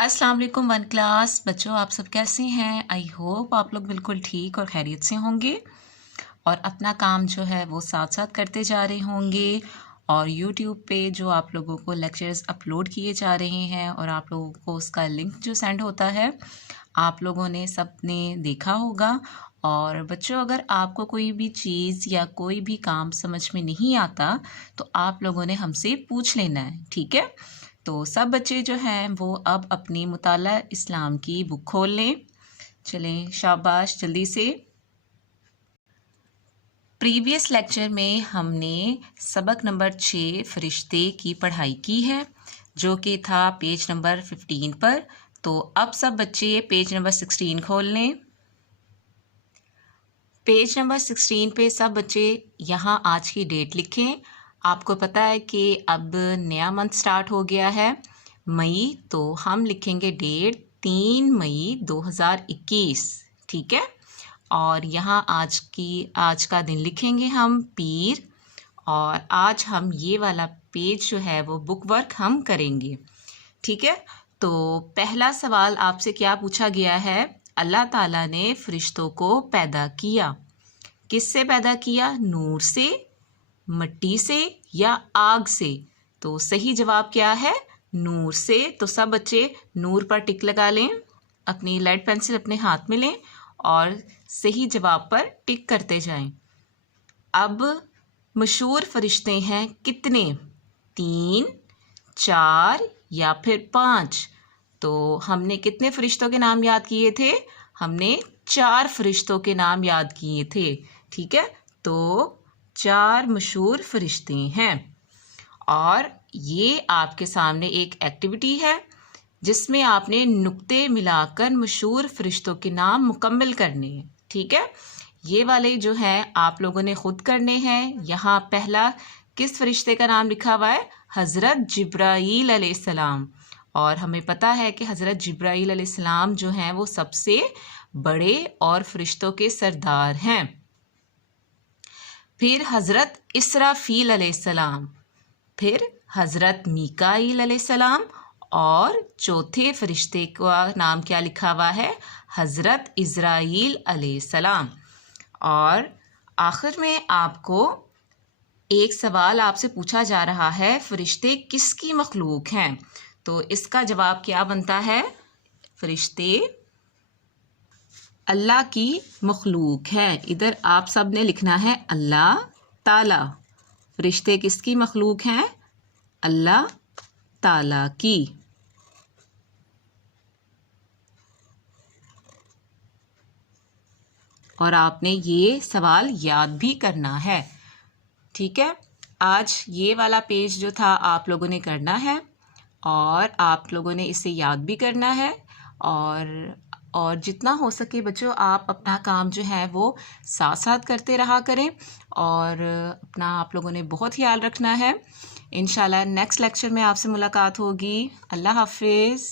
अस्सलाम वालेकुम one class बच्चों, आप सब कैसे हैं? आई होप आप लोग बिल्कुल ठीक और खैरियत से होंगे और अपना काम जो है वो साथ साथ करते जा रहे होंगे। और यूट्यूब पे जो आप लोगों को लेक्चर्स अपलोड किए जा रहे हैं और आप लोगों को उसका लिंक जो सेंड होता है, आप लोगों ने सब ने देखा होगा। और बच्चों, अगर आपको कोई भी चीज़ या कोई भी काम समझ में नहीं आता तो आप लोगों ने हमसे पूछ लेना है, ठीक है? तो सब बच्चे जो हैं वो अब अपनी मुताला इस्लाम की बुक खोल लें। चलें, शाबाश, जल्दी से। प्रीवियस लेक्चर में हमने सबक नंबर 6 फरिश्ते की पढ़ाई की है, जो कि था पेज नंबर 15 पर। तो अब सब बच्चे पेज नंबर 16 खोल लें। पेज नंबर 16 पे सब बच्चे यहाँ आज की डेट लिखें। आपको पता है कि अब नया मंथ स्टार्ट हो गया है, मई, तो हम लिखेंगे डेट 3 मई 2021, ठीक है? और यहाँ आज का दिन लिखेंगे हम पीर। और आज हम ये वाला पेज जो है वो बुक वर्क हम करेंगे, ठीक है? तो पहला सवाल आपसे क्या पूछा गया है? अल्लाह ताला ने फरिश्तों को पैदा किया। किससे पैदा किया? नूर से, मिट्टी से या आग से? तो सही जवाब क्या है? नूर से। तो सब बच्चे नूर पर टिक लगा लें, अपनी लेड पेंसिल अपने हाथ में लें और सही जवाब पर टिक करते जाएं। अब मशहूर फरिश्ते हैं कितने? 3, 4 या फिर 5? तो हमने कितने फरिश्तों के नाम याद किए थे? हमने 4 फरिश्तों के नाम याद किए थे, ठीक है? तो 4 मशहूर फरिश्ते हैं। और ये आपके सामने एक एक्टिविटी है जिसमें आपने नुक्ते मिलाकर मशहूर फरिश्तों के नाम मुकम्मल करने हैं, ठीक है? ये वाले जो हैं आप लोगों ने खुद करने हैं। यहाँ पहला किस फरिश्ते का नाम लिखा हुआ है? हज़रत जिब्राईल अलैहिस्सलाम। और हमें पता है कि हज़रत जिब्राईल अलैहिस्सलाम जो हैं वो सबसे बड़े और फरिश्तों के सरदार हैं। फिर हज़रत इसराफील अलैहिस्सलाम, फिर हज़रत मीकाईल अलैहिस्सलाम और चौथे फरिश्ते का नाम क्या लिखा हुआ है? हज़रत इज़राइल अलैहिस्सलाम। और आखिर में आपको एक सवाल आपसे पूछा जा रहा है, फरिश्ते किसकी मखलूक हैं? तो इसका जवाब क्या बनता है? फरिश्ते अल्लाह की मखलूक है। इधर आप सब ने लिखना है अल्लाह ताला। फरिश्ते किसकी मखलूक हैं? अल्लाह ताला की। और आपने ये सवाल याद भी करना है, ठीक है? आज ये वाला पेज जो था आप लोगों ने करना है और आप लोगों ने इसे याद भी करना है। और जितना हो सके बच्चों, आप अपना काम जो है वो साथ साथ करते रहा करें और अपना आप लोगों ने बहुत ख्याल रखना है। इंशाल्लाह नेक्स्ट लेक्चर में आपसे मुलाकात होगी। अल्लाह हाफिज़।